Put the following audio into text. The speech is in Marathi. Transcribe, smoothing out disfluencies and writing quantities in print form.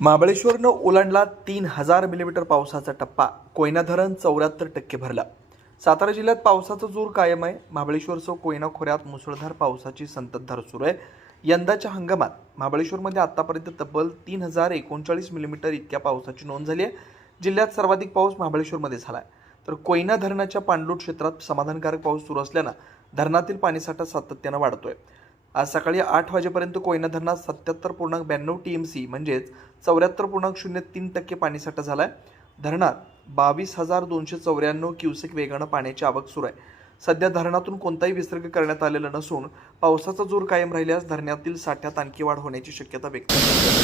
महाबळेश्वरनं ओलांडला 3000 मिलीमीटर पावसाचा टप्पा. कोयना धरण 74% भरलं. सातारा जिल्ह्यात पावसाचा जोर कायम आहे. महाबळेश्वरसह कोयना खोऱ्यात मुसळधार पावसाची संततधार सुरू आहे. यंदाच्या हंगामात महाबळेश्वरमध्ये आतापर्यंत तब्बल 3039 मिलीमीटर इतक्या पावसाची नोंद झाली आहे. जिल्ह्यात सर्वाधिक पाऊस महाबळेश्वरमध्ये झाला आहे. तर कोयना धरणाच्या पाणलोट क्षेत्रात समाधानकारक पाऊस सुरू असल्यानं धरणातील पाणीसाठा सातत्यानं वाढतोय. आज सकाळी 8 वाजेपर्यंत कोयना धरणात 77.92 TMC म्हणजेच 74.03% पाणीसाठा झाला आहे. धरणात 22,294 क्युसेक वेगानं पाण्याची आवक सुरू आहे. सध्या धरणातून कोणताही विसर्ग करण्यात आलेला नसून पावसाचा जोर कायम राहिल्यास धरणातील साठ्यात आणखी वाढ होण्याची शक्यता व्यक्त केली आहे.